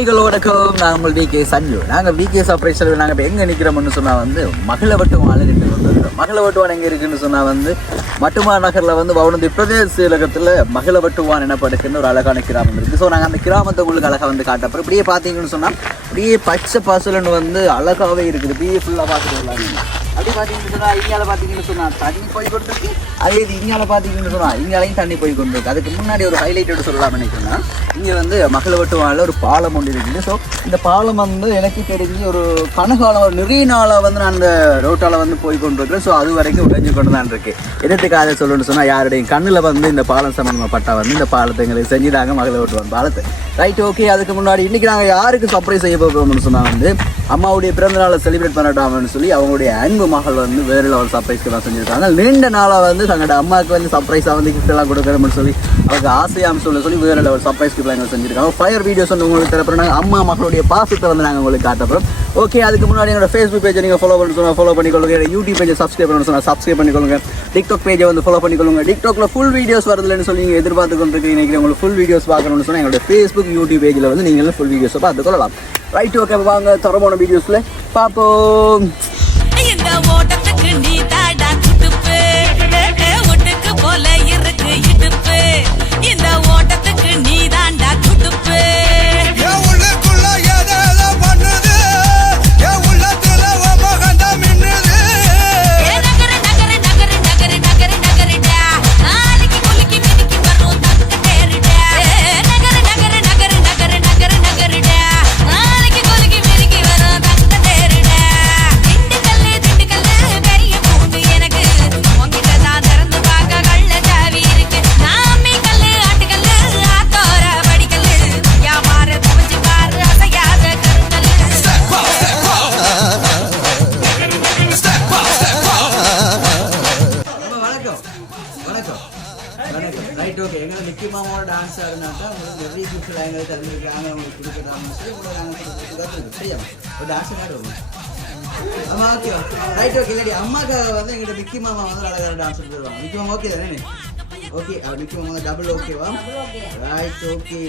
ஹாய்களோ வணக்கம். நாங்கள் உங்கள் விகே சஞ்சு. நாங்கள் விகே சர்ப்ரைஸில் நாங்கள் இப்போ எங்கே நிற்கிறோம்னு சொன்னால் வந்து மகளவட்டுவான் வந்துருக்கோம். மகளவட்டுவான் எங்கே இருக்குதுன்னு சொன்னால் வந்து மட்டுமா நகரில் வந்து வவுனந்தி பிரதேச செயலகத்தில் மகளவட்டுவான் எனப்படுகின்ற ஒரு அழகான கிராமம் இருக்குது. ஸோ நாங்கள் அந்த கிராமத்துக்குள்ளுக்கு அழகாக வந்து காட்டப்போம். இப்படியே பார்த்தீங்கன்னு சொன்னால் இப்படியே பச்சை பசுலன்னு வந்து அழகாகவே இருக்குது. இப்படியே ஃபுல்லாக பார்த்துட்டு வரலாம். அப்படி பார்த்தீங்கன்னு சொன்னால் இங்கால பார்த்தீங்கன்னு சொன்னால் தண்ணி போய் கொண்டிருக்கு. அதே இது இங்கால பார்த்தீங்கன்னு சொன்னால் இங்காலையும் தண்ணி போய் கொண்டிருக்கு. அதுக்கு முன்னாடி ஒரு ஹைலைட்டோடு சொல்லலாம் நினைக்கிறேன்னா இங்கே வந்து மகளவட்டுவானில் ஒரு பாலம் ஒன்று இருக்குது. ஸோ இந்த பாலம் வந்து எனக்கு தெரிஞ்சு ஒரு கனகாலம் ஒரு நிறைய நாளாக வந்து நான் அந்த ரோட்டால் வந்து போய் கொண்டிருக்கிறேன். ஸோ அது வரைக்கும் உடைஞ்சு கொண்டு தான் இருக்குது. எதிர்த்துக்காக சொல்லணும்னு சொன்னால் யாருடைய கண்ணில் வந்து இந்த பாலம் சம்மந்தப்பட்டா வந்து இந்த பாலத்தை எங்களுக்கு செஞ்சுட்டாங்க மகளவட்டுவான் பாலத்தை. Right, okay. அதுக்கு முன்னாடி இன்றைக்கி நாங்கள் யாருக்கு சர்ப்ரைஸ் செய்ய போகிறோம்னு சொன்னால் வந்து அம்மாவுடைய பிறந்தநாளை செலிப்ரேட் பண்ணட்டாம்னு சொல்லி அவங்களுடைய அன்பு மகள் வந்து வேறு லெவல் சர்ப்ரைஸ்க்கு தான் செஞ்சுருக்காங்க. நீண்ட நாளாக வந்து தங்களோட அம்மாவுக்கு வந்து சர்ப்ரைஸாக வந்து கிஃப்ட் எல்லாம் கொடுக்கணும்னு சொல்லி அவங்க ஆசையாம் சொல்லி வேறு லெவல் சர்ப்ரைஸ் கிஃப்ட் எல்லாம் செஞ்சுருக்காங்க. ஃபயர் வீடியோஸ் வந்து உங்களுக்கு தரப்போம். நாங்கள் அம்மா மக்களுடைய பாசத்தை வந்து நாங்கள் உங்களுக்கு காட்டப்போம். ஓகே, அதுக்கு முன்னாடி எங்களோட ஃபேஸ்புக் பேஜை நீங்கள் ஃபாலோ பண்ணி சொன்னால் ஃபாலோ பண்ணிக்கொள்ளுங்க. யூடியூப் பேஜை சப்ஸ்கிரைப் பண்ணணும் சொன்னால் சப்ஸ்கிரைப் பண்ணிக்கொள்ளுங்க. டிக்டாக் பேஜை வந்து ஃபாலோ பண்ணிக்கொள்ளுங்க. டிக்டாக்ல ஃபுல் வீடியோஸ் வருதுன்னு சொல்லி நீங்கள் எதிர்பார்த்து கொண்டிருக்கீங்க. உங்களுக்கு ஃபுல் வீடியோஸ் பார்க்கணும்னு சொன்னால் எங்களோட ஃபேஸ்புக் யூடியூப் பேஜில் வந்து நீங்களும் ஃபுல் வீடியோஸை பார்த்துக்கொள்ளலாம். Right, okay. வாங்க தரமான வீடியோஸில் பார்ப்போம். போல இருக்கு இடுப்பு இந்த ஓட்டத்துக்கு நீ தாண்டா துடுப்பு. அம்மாக்காக வந்து எங்கிட்ட மிக்கி மாமா வந்து அழகான டான்ஸ் எடுத்துருவாங்க. மிக்கி மாமா ஓகே தானே? ஓகே, மிக்கி மாமா வந்து டபுள் ஓகேவா? Right, okay.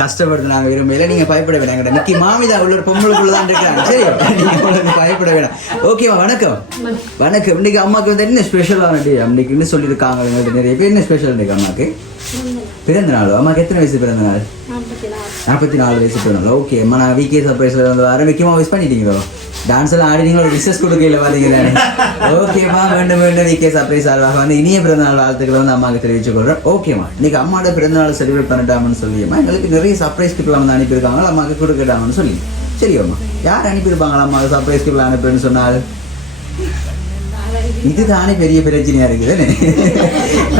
கஷ்டப்படுது நாங்கள் விரும்பல. நீங்கள் பயப்பட வேணாம். மிக்கி மாமிதான் உள்ள பொங்கலுக்குள்ள தான் இருக்காங்க. சரி, நீங்கள் உங்களுக்கு பயப்பட வேணாம். ஓகேவா? வணக்கம். வணக்கம். இன்னைக்கு அம்மாவுக்கு வந்து என்ன ஸ்பெஷலான டே அன்னைக்குன்னு சொல்லியிருக்காங்க நிறைய பேர். என்ன ஸ்பெஷல் இன்னைக்கு அம்மாவுக்கு? பிறந்த நாள். அம்மாவுக்கு எத்தனை வயசு பிறந்த நாள்? 44 வயசு பிறந்த நாள். ஓகே அம்மா, நான் விகே சர்ப்ரைஸில் வந்து வர முக்கியமாக விஷ் பண்ணிட்டீங்களோ? டான்ஸ் எல்லாம் ஆடினீங்களோ? விசஸ் கொடுக்கல பார்த்தீங்களா? ஓகேம்மா, மீண்டும் விகே சர்ப்ரைஸ் ஆள்வாக வந்து இனிய பிறந்தநாள் வாழ்த்துக்களை வந்து அம்மாவுக்கு தெரிவிச்சுக்கொள்கிறேன். ஓகேம்மா, இன்னைக்கு அம்மாவோட பிறந்தநாள் செலிப்ரேட் பண்ணிட்டாமன்னு சொல்லியம்மா எங்களுக்கு நிறைய சர்ப்ரைஸ் கிஃப்ட்லாம் வந்து அனுப்பியிருக்காங்க. அம்மாவுக்கு கொடுக்கட்டாமன்னு சொல்லி. சரியாம்மா, யார் அனுப்பியிருப்பாங்களா அம்மாவுக்கு சர்ப்ரைஸ் கிஃப்ட்லாம் அனுப்புன்னு சொன்னால்? இதுதானே பெரிய பிரச்சனையா இருக்குதுன்னு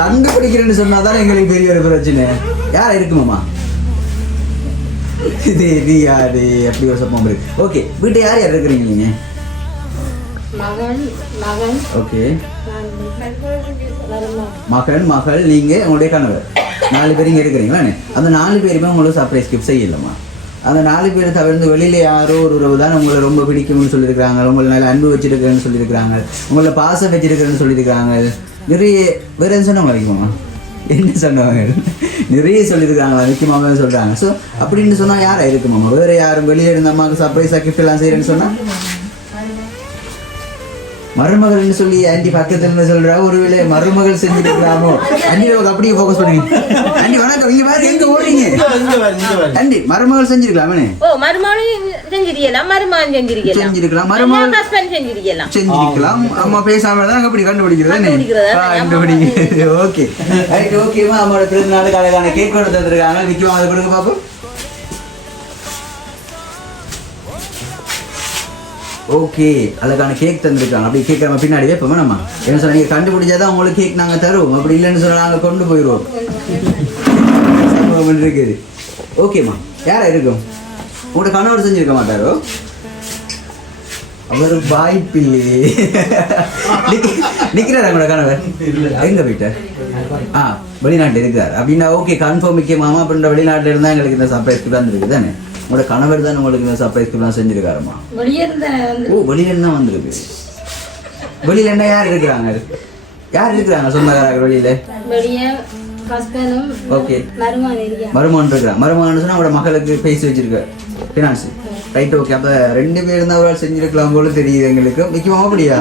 கண்டுபிடிக்கிறேன்னு சொன்னாதானே எங்களுக்கு பெரிய ஒரு பிரச்சனை. யார் இருக்குமாம்மா? இது யாரு? அப்படி ஒரு சம்பவம் இருக்கு. ஓகே, வீட்டு யார் யார் இருக்கிறீங்க நீங்க? ஓகே, மகன் மகள் நீங்க உங்களுடைய கணவர் 4 பேர் இங்க இருக்கிறீங்களா? அந்த 4 பேருமே உங்களுக்கு சர்ப்ரைஸ் கிஃப்ட் செய்யலமா? அந்த 4 பேர் தவிர்த்து வெளியில யாரோ ஒரு உறவு தான் உங்களை ரொம்ப பிடிக்கும்னு சொல்லியிருக்கிறாங்க, உங்களை நல்ல அன்பு வச்சிருக்கிறேன்னு சொல்லியிருக்கிறாங்க, உங்களை பாசம் வச்சிருக்கிறேன்னு சொல்லியிருக்கிறாங்க. நிறைய வேற என்ன சொன்னாங்க? என்ன சொன்னவங்க நிறைய சொல்லியிருக்காங்க, முக்கியமாக சொல்கிறாங்க. ஸோ அப்படின்னு சொன்னால் யாராக இருக்கு மாமா? வேறு யாரும் வெளியே இருந்த அம்மாவுக்கு சர்ப்ரைஸாக கிஃப்ட் எல்லாம் செய்கிறேன்னு சொன்னால் மருமகள்னு சொல்லி ஆண்டி பக்கத்துல இருந்து சொல்றா. ஒருவேளை மருமகள் செஞ்சுருக்கலாமோ? ஆண்டி அப்படியே ஃபோக்கஸ் பண்ணுங்க. ஆண்டி வணக்கம், இங்க பாரு எங்க ஓடுறீங்க? ஆண்டி மருமகள் செஞ்சிருக்கலாமே. செஞ்சிருக்கலாம், அம்மா பேசாம தான் அப்படி கண்டுபிடிக்கிறது. ஓகே ரைட், ஓகேமா. அம்மாவோட பிறந்த நாளுக்கு அழகான கேக் கொண்டு தந்துருக்காங்க. நிச்சயமா அதை கொடுங்க பாப்போம். ஓகே, அழகான கேக் தந்துருக்காங்க. அப்படி கேக் நம்ம பின்னாடி வைப்போமா? நம்ம என்ன சொன்னா, நீங்கள் கண்டுபிடிச்சாதான் உங்களுக்கு கேக் நாங்கள் தருவோம். அப்படி இல்லைன்னு சொன்னால் நாங்கள் கொண்டு போயிடுவோம். சம்பவம் இருக்குது. ஓகேம்மா, யாரா இருக்கும்? உங்களோட கணவர் செஞ்சிருக்க மாட்டாரோ? அவர் வாய்ப்பில்லையே. நிற்கிறாரா உங்களோட கணவர்? எங்க போயிட்டார்? வெளிநாட்டு இருக்கார் அப்படின்னா ஓகே, கன்ஃபார்ம் முக்கியமாமா. அப்படின்ற வெளிநாட்டில் இருந்தால் எங்களுக்கு இந்த சர்ப்ரைஸ் வந்துருக்கு தானே. உங்களோட கணவர் தான் உங்களுக்கு இந்த சர்ப்ரைஸ்க்குலாம் செஞ்சிருக்காருமா? ஓ, வெளியில தான் வந்திருக்கு. வெளியில என்ன யார் இருக்கிறாங்க? யார் இருக்கிறாங்க சொந்தக்காரங்க வெளியில? ஓகே, மருமகன் இருக்கிறாங்க. மருமகன் சொன்னா அவரோட மகளுக்கு பேசி வச்சிருக்க ஃபினான்ஸ். Right, okay. அப்போ 2 பேர் தான் அவரால் செஞ்சிருக்கலாம் போல தெரியுது எங்களுக்கு. முக்கியமாக அப்படியா?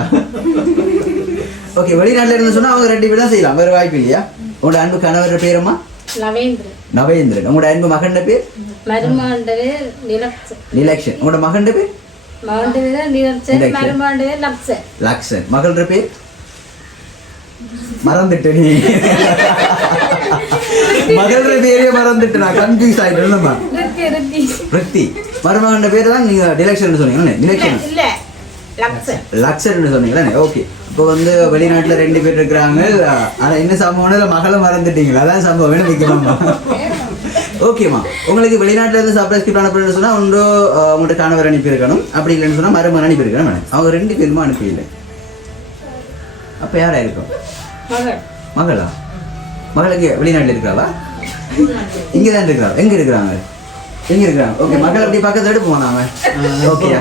ஓகே, வெளிநாட்டில் இருந்து சொன்னால் அவங்க 2 பேர் தான் செய்யலாம், வேறு வாய்ப்பு இல்லையா? உங்களோட அன்பு கணவர் பேருமா? நவேந்திரன். உங்களோட அன்பு மகன் பேர்? நிலக்ஷன். உங்களோட மகன் பேர்? லக்ஷன். மகள் பேர் மறந்துட்டேன். மகள் பேரே மறந்துட்டு நான் கன்ஃபியூஸ் ஆயிட்டேன்மா. ரித்தி. மருமகன் பேர் தான் நீங்க டிலக்ஷன் சொன்னீங்க. டிலக்ஷன் லக்ஷன் சொன்னீங்களே. ஓகே, இப்போ வந்து வெளிநாட்டில் 2 பேர் இருக்கிறாங்க. ஆனால் என்ன சம்பவம், மகளை மறந்துட்டீங்களா? அதான் சம்பவம். வேணும் வைக்கலாமா? ஓகேம்மா, உங்களுக்கு வெளிநாட்டில் இருந்து சர்ப்ரைஸ் கிஃப்ட் அனுப்புறேன்னு சொன்னால் ஒன்றோ உங்கள்கிட்ட கணவர் அனுப்பியிருக்கணும், அப்படி இல்லைன்னு சொன்னால் மருமகன் அனுப்பியிருக்கணும். மேடம் அவங்க 2 பேருமா அனுப்பியில்லை. அப்போ யாரா இருக்கும்? மகளா? மகளுக்கு வெளிநாட்டில் இருக்கிறாளா? இங்கே தான் இருக்கிறா. எங்கே இருக்கிறாங்க? ஓகே, மகள் அப்படி பக்கத்தில் எடுப்போம் நாம. ஓகேயா?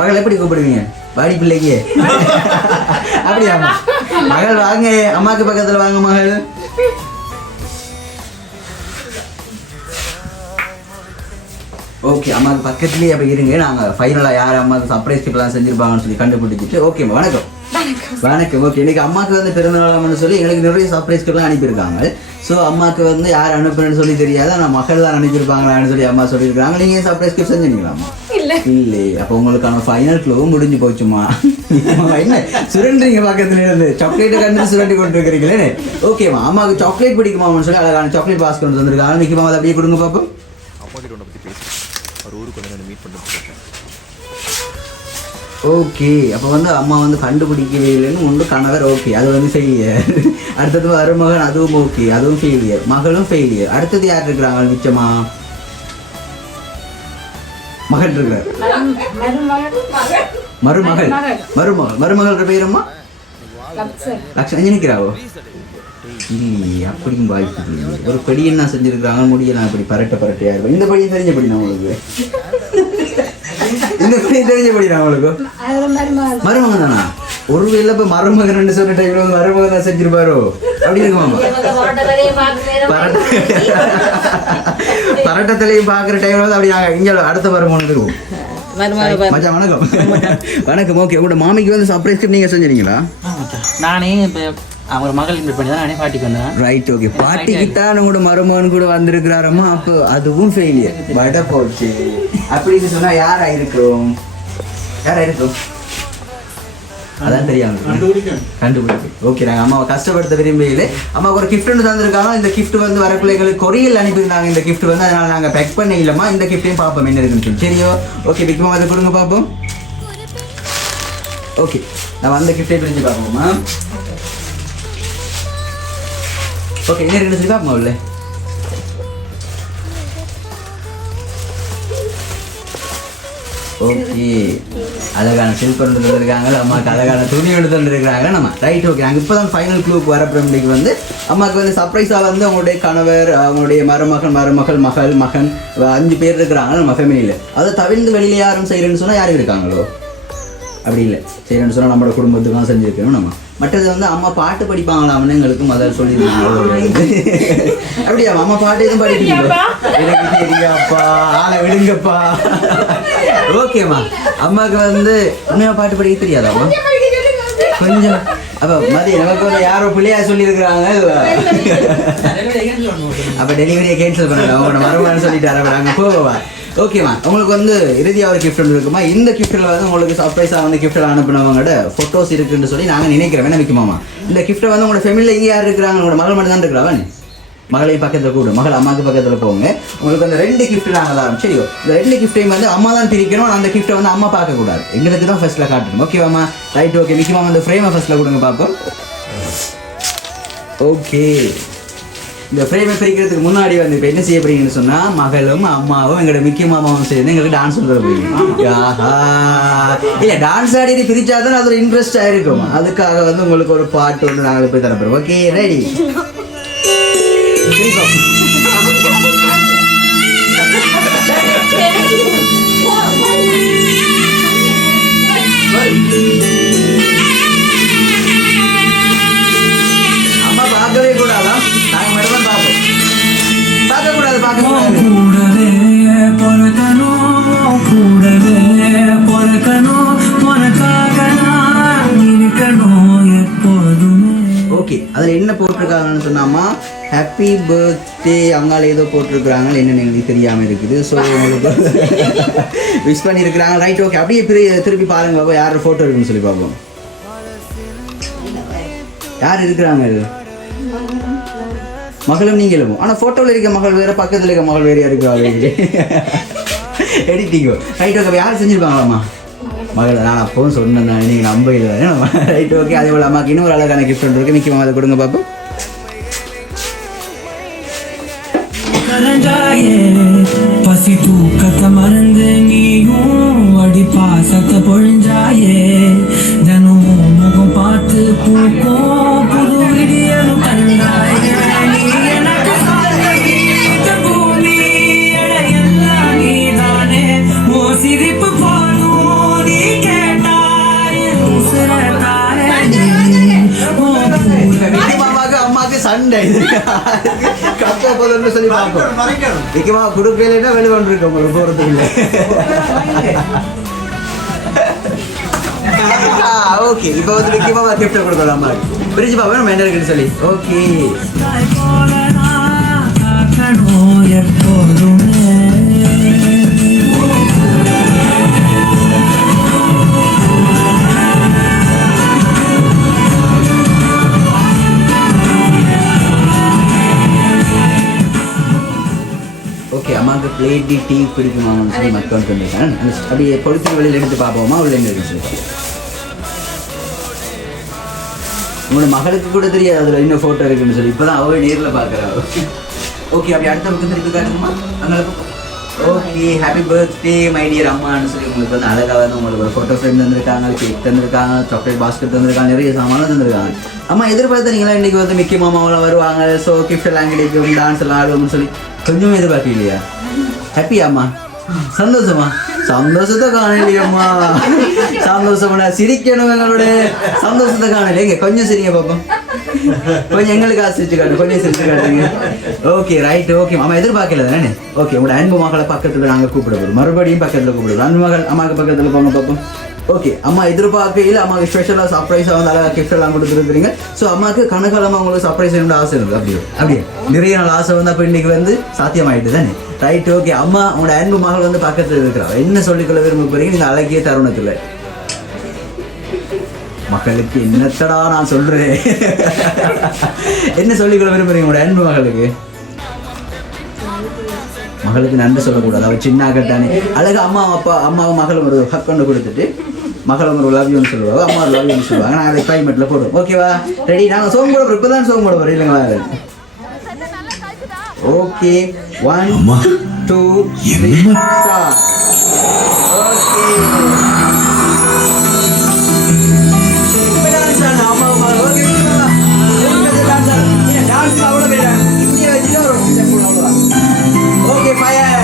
மகள் எப்படி கூப்பிடுவீங்க? வாடி பிள்ளைக்கு அப்படியாமா? மகள் வாங்க, அம்மாக்கு பக்கத்தில் வாங்க மகள். ஓகே, அம்மாவுக்கு பக்கத்துலேயே அப்போ இருங்க. நாங்கள் ஃபைனலாக யார் அம்மாவுக்கு சர்ப்ரைஸ் கிஃப்ட்லாம் செஞ்சுருப்பாங்கன்னு சொல்லி கண்டுபிடிச்சிட்டு. ஓகேம்மா, வணக்கம். வணக்கம். ஓகே, இன்றைக்கி அம்மாவுக்கு வந்து பிறந்தநாள்னு சொல்லி எங்களுக்கு நிறைய சர்ப்ரைஸ் கிஃப்ட்லாம் அனுப்பியிருக்காங்க. ஸோ அம்மாவுக்கு வந்து யார் அனுப்புறேன்னு சொல்லி தெரியாது, ஆனால் மக்கள் தான் அனுப்பியிருப்பாங்களான்னு சொல்லி அம்மா சொல்லியிருக்காங்க. நீங்கள் சர்ப்ரைஸ் கிஃப்ட் செஞ்சுருக்கீங்களாம்மா? இல்லை. அப்போ உங்களுக்கான ஃபைனல் க்ளூவும் முடிஞ்சு போச்சுமா. என்ன சுரண்டுறீங்க பக்கத்துல இருந்து? சாக்லேட்டை கண்டு சுரண்டி கொண்டு இருக்கிறீங்களே. ஓகேம்மா, அம்மாவுக்கு சாக்லேட் பிடிக்குமான்னு சொல்லி அழகான சாக்லேட் பாஸ் கொண்டு வந்துருக்காங்க. மிக்கமா அதை அப்படியே கொடுங்க பார்ப்போம். ஓகே, அப்போ வந்து அம்மா வந்து கண்டுபிடிக்கவே இல்லைன்னு ஒன்று கணவர். ஓகே, அது வந்து ஃபெயிலியர். அடுத்தது மருமகன், அதுவும் ஓகே, அதுவும் ஃபெயிலியர். மகளும் ஃபெயிலியர். அடுத்தது யார் இருக்கிறாங்க மிச்சமா? மகன் இருக்கிறார். மருமகள் பேரம்மா லக்ஷன் நினைக்கிறாவோ? இல்லையே, அப்படியும் வாய்ப்பு இல்லையே. ஒரு படி என்ன செஞ்சிருக்கிறாங்க, முடியலாம் இப்படி பரட்டையா இருக்கும். இந்த படியும் தெரிஞ்சபடி நான் உங்களுக்கு மருமகன் தானா? ஒருவேளை இப்ப மருமகன் சொன்ன டைம்ல வந்து மருமகன் தான் செஞ்சிருப்பாரோ? அப்படி இருக்குமாமா? பரட்டத்திலையும் பாக்குற டைம்ல வந்து அப்படி நாங்க இங்க அடுத்த மருமகன் இருக்கும். மச்சான் வணக்கம். வணக்கம். ஓகே, உங்களோட மாமிக்கு வந்து சர்ப்ரைஸ் நீங்க செஞ்சீங்களா? நானே அவங்க மகள் இன்வைட் பண்ணி தான் நானே பாட்டிக்கு வந்தேன். Right, okay. பாட்டிக்கு தான் உங்களோட மருமகன் கூட வந்திருக்கிறாரம்மா. அப்போ அதுவும் ஃபெயிலியர். வட போச்சு. அப்படின்னு சொன்னா யாரா இருக்கும்? அதான் தெரியாம கண்டுபிடிக்கும். ஓகே, நாங்கள் அம்மாவை கஷ்டப்படுத்த விரும்பல. அம்மாவுக்கு ஒரு கிஃப்ட் ஒன்று தந்திருக்காங்க. இந்த கிஃப்ட் வந்து வர பிள்ளைங்களுக்கு கொரியல் அனுப்பியிருந்தாங்க. இந்த கிஃப்ட் வந்து அதனால நாங்கள் பேக் பண்ண இல்லைம்மா. இந்த கிஃப்டையும் பார்ப்போம் என்ன இருக்குன்னு சொல்லி. சரியோ? ஓகே, பிக்குமா அதை கொடுங்க பார்ப்போம். ஓகே, நான் அந்த கிஃப்டை பிரிஞ்சு பார்ப்போம்மா. ஓகே, என்ன ரெண்டு சொல்லி பார்ப்போம். உள்ள ஓகே, அழகான சில்க் கொண்டு வந்துருக்காங்க. அம்மாவுக்கு அழகான துணி எடுத்து வந்துருக்காங்க. நம்ம ரைட், ஓகே. நாங்கள் இப்போ தான் ஃபைனல் க்ளூக்கு வரப்போ இன்னைக்கு வந்து அம்மாவுக்கு வந்து சர்ப்ரைஸாக வந்து அவங்களுடைய கணவர், அவங்களுடைய மருமகள், மகன் 5 பேர் இருக்கிறாங்க நம்ம ஃபேமிலியில். அதை தவிர்த்து வெளியில் யாரும் செய்கிறேன்னு சொன்னால் யாரும் இருக்காங்களோ? அப்படி இல்லை, செய்கிறேன்னு சொன்னால் நம்மளோட குடும்பத்துக்கு தான் செஞ்சுருக்கணும். நம்ம மற்றது வந்து அம்மா பாட்டு படிப்பாங்களாம்னு எங்களுக்கு முதல்ல சொல்லியிருந்தாங்க. அப்படியா அம்மா பாட்டு எதுவும் படிப்பீங்களா? எனக்கு தெரியாப்பா, ஆளை விடுங்கப்பா. ஓகேம்மா, அம்மாவுக்கு வந்து உண்மையாக பாட்டு படிக்க தெரியாதாம்மா? கொஞ்சம் அப்போ மதியம் நமக்கு வந்து யாரோ பிள்ளையா சொல்லியிருக்கிறாங்க. அப்போ டெலிவரியை கேன்சல் பண்ணல, அவங்களோட மறுபடியும் சொல்லிட்டாரு. அப்போ நாங்கள் போவா. ஓகேம்மா, உங்களுக்கு வந்து இறுதியாக ஒரு கிஃப்ட் ஒன்று இருக்குமா? இந்த கிஃப்ட்டில் வந்து உங்களுக்கு சர்ப்ரைஸாக வந்து கிஃப்ட்டில் அனுப்பினவங்களோட ஃபோட்டோஸ் இருக்குன்னு சொல்லி நாங்கள் நினைக்கிறோம். என்ன வைக்குமாமா? இந்த கிஃப்ட்டை வந்து உங்களோட ஃபேமிலியில் இங்கே யார் இருக்கிறாங்க? உங்களோட மகள் மட்டும் தான் இருக்கிறாங்க. மகளையும் பக்கத்தில் கூடும், மகள் அம்மாவுக்கு பக்கத்தில் போங்க. உங்களுக்கு அந்த 2 கிஃப்ட் நாங்கள் தான். சரியோ, இந்த 2 கிஃப்ட்டையும் வந்து அம்மா தான் பிரிக்கணும். அந்த கிஃப்ட்டை வந்து அம்மா பார்க்கக்கூடாது, எங்களுக்கு தான் ஃபர்ஸ்ட்டில் காட்டணும். ஓகேவாம்மா? Right, okay. மிக்கிமாமா அந்த ஃப்ரேமை ஃபர்ஸ்ட்டில் கொடுங்க பார்ப்போம். ஓகே, இந்த ஃப்ரேமை பிரிக்கிறதுக்கு முன்னாடி வந்து இப்போ என்ன செய்ய போறீங்கன்னு சொன்னால், மகளும் அம்மாவும் எங்களோட மிக்கி மாமாவும் சேர்ந்து எங்களுக்கு டான்ஸ் சொல்கிற போறீங்க. ஆஹா, இல்லை டான்ஸ் ஆடி பிரிச்சாதான் அது ஒரு இன்ட்ரெஸ்டாக இருக்கும். அதுக்காக வந்து உங்களுக்கு ஒரு பாட்டு வந்து நாங்கள் போய் தரப்போம். Okay, ready? அம்மா பார்க்கவே கூடாதா? நாங்கள் மட்டும் தான் பார்ப்போம். பார்க்கக்கூடாது, பார்க்கக்கூடாது. ஓகே, அதில் என்ன போட்டிருக்காங்கன்னு சொன்னாமா, ஹாப்பி பர்த்டே அங்கால ஏதோ போட்டிருக்கிறாங்க, என்னென்னு எங்களுக்கு தெரியாமல் இருக்குது. ஸோ உங்களுக்கு விஷ் பண்ணியிருக்கிறாங்க. Right, okay. அப்படியே திருப்பி பாருங்க பாப்பா, யார் ஃபோட்டோ இருக்குன்னு சொல்லி பார்ப்போம். யார் இருக்கிறாங்க? இது மகளும் நீங்களும். ஆனால் ஃபோட்டோவில் இருக்க மகள் வேறு, பக்கத்தில் இருக்க மகள் வேறையா இருக்கிறாங்க. எடிட்டிங்கோ. Right, okay. யார் செஞ்சுருப்பாங்களாம்மா? மகள். நான் அப்பவும் சொன்னேன், நீங்கள் நம்ப இல்லை. Right, okay. அதே போல் அம்மாவுக்கு இன்னொரு அழகான கிஃப்ட் ஒன்று இருக்குது. மிக்கி மாமா அதை கொடுங்க பார்ப்போம். பசி தூக்கத்தை மறந்து நீயும் அடி பாசத்தை பொழிஞ்சாயே, தினமும் முகம் பார்த்து பூக்கும் புது விடியலும் கண்டாயே. நீ எனக்கு சார்ந்த பூமி, எல்லாம் நீதானே. ஓ சிரிப்பு போதும் நீ கேட்டாய், அம்மாவுக்கு சண்டை கத்த போதும்னு சொல்லி பார்ப்போம். முக்கியமா கொடுக்கலன்னா வெளி கொண்டு இருக்க உங்களுக்கு போறதுக்கு இல்லை. ஓகே, இப்போ வந்து முக்கியமாக கிஃப்ட் கொடுக்கலாம் அம்மாவுக்கு. பிரிச்சு பார்ப்போம் நம்ம என்ன இருக்குன்னு சொல்லி. Okay, okay. அம்மாவுக்கு பிளேட்டி டீ பிடிக்குமான்னு சொல்லி மக்கள் பண்ணியிருக்கேன். அப்படியே பொழுத்து வெளியில் எடுத்து பார்ப்போமா, உள்ள என்ன இருக்குன்னு சொல்லி. உங்களோட மகளுக்கு கூட தெரியாது அதில் இன்னும் ஃபோட்டோ இருக்குன்னு சொல்லி. இப்போ தான் அவள் நேரில் பார்க்குறாள். ஓகே, அப்படி அடுத்த பக்கம் திருப்பி காட்டுமா அங்கே. Okay, happy birthday my dear அம்மான்னு சொல்லி உங்களுக்கு வந்து அழகாக வந்து உங்களுக்கு ஒரு ஃபோட்டோ ஃப்ரேம் தந்திருக்காங்க, கேக் தந்திருக்காங்க, சாக்லேட் பாஸ்கெட் தந்திருக்காங்க, நிறைய சாமானும் தந்திருக்காங்க. அம்மா எதிர்பார்த்தீங்களா இன்றைக்கி வந்து மிக்கி மாமாவெல்லாம் வருவாங்க, ஸோ கிஃப்ட் எல்லாம் கிடைக்கும், டான்ஸ் எல்லாம் ஆடுவோம்னு சொல்லி கொஞ்சம் எதிர்பார்க்கலையா? ஹாப்பியா அம்மா? சந்தோஷமா? சந்தோஷத்தை காணலையம்மா. சந்தோஷமா சிரிக்கணும், எங்களோட சந்தோஷத்தை காணலையே. கொஞ்சம் சிரிங்க பாப்போம், கொஞ்சம் எங்களுக்கு ஆசிரிச்சு காட்டு, கொஞ்சம் சிரிச்சு காட்டுங்க. Okay, right, okay. அம்மா எதிர்பார்க்கல தானே? ஓகே, உங்களோட அன்பு மகளை பக்கத்தில் நாங்கள் கூப்பிட போகிறோம், மறுபடியும் பக்கத்தில் கூப்பிடுவோம். அன்பு மகள் அம்மாவுக்கு பக்கத்தில் போங்க பார்ப்போம். ஓகே, அம்மா எதிர்பார்க்கையில் அம்மாவுக்கு ஸ்பெஷலாக சர்ப்ரைஸாக வந்து அழகாக கிஃப்ட் எல்லாம் கொடுத்துருக்குறீங்க. ஸோ அம்மாவுக்கு கணக்காலமாக உங்களுக்கு சர்ப்ரைஸ் வேணும்னு ஆசை இருக்குது. அப்படியே நிறைய நாள் ஆசை வந்து அப்போ இன்றைக்கி வந்து சாத்தியமாயிட்டு தானே? Right, okay. அம்மா உங்களோட அன்பு மகள் வந்து பக்கத்தில் இருக்கிறாங்க. என்ன சொல்லிக்கொள்ள விரும்ப போகிறீங்க இந்த அழகிய தருணத்தில்? மக்களுக்கு என்னத்தடா நான் சொல்கிறேன், என்ன சொல்லிக்கொள்ள விரும்புகிறீங்க உங்களோட அன்பு மகளுக்கு? மகளுக்கு நன்றி சொல்லக்கூடாது, அவள் சின்ன கட்டானே. அழகாக அம்மாவும் மகளும் ஒரு ஹக் கொண்டு கொடுத்துட்டு மகளும் ஒரு லவ் யூன்னு சொல்லுவாங்க, அம்மா ஒரு லவ் யூன்னு சொல்லுவாங்க. நாங்கள் அதை கிளைமேட்டில் போடுவோம். ஓகேவா? ரெடி? நாங்கள் சோம் போட போகிறோம். இப்போ தான் சோம் போட போகிறோம் இல்லைங்களா? Okay, 1 2 3 start. Okay, okay, fire.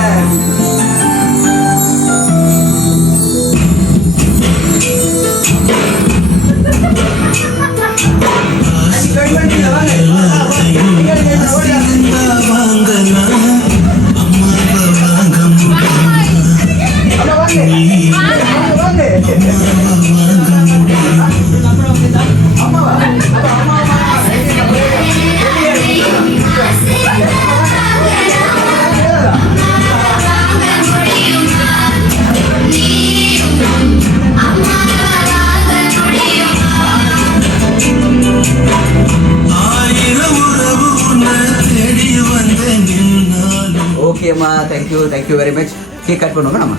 ஓகேம்மா, thank you very much. Cake cut பண்ணுவோங்க நம்ம.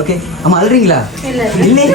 ஓகே, அம்மா அழுறீங்களா? இல்லை